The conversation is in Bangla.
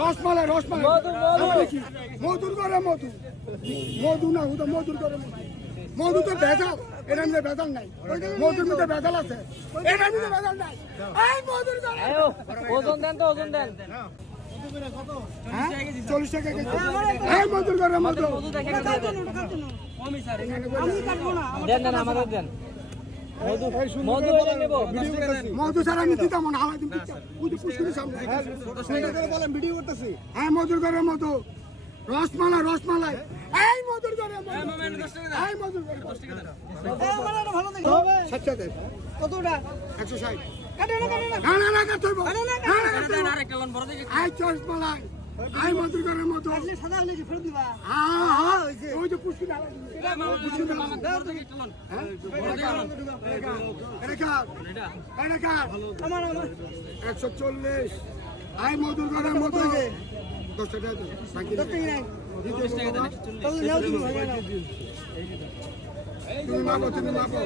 রসমালাই রসমালাই মধুর করে মধু মধু না ওটা মধুর করে মধু তো ভেজাল এর মধ্যে ভেজাল নাই মধুর মধ্যে ভেজাল আছে এর মধ্যে ভেজাল নাই এই মধুর করে ওজন দেন তো ওজন দেন 40 টাকা কেজি এই মধুর করে মধু দেন দেন আমাদের দেন মধু হলে নেব মধু ছাড়া আমি দিতাম না হালাই দিম ওই যে পুষ্করির সামনে বলেন ভিডিও করতেছি হ্যাঁ মধুর করে মধু রসমালাই রসমালাই এই মধুর করে মধু এই মধুর করে 60 টাকা কতটা 160 কাটে না না না না কাটবো আরেকটা লন বড় দেখি আই রসমালাই আই মধুর করে মধু আসলে সাদা হলে কি ফেরত দিবা হ্যাঁ ওই যে পুষ্করি হালাই আমার 140 আই মধুর করে মধু 10 টাকা বাকি নাই তাহলে নাও তুমি ভাঙা নাও তুমি মাপো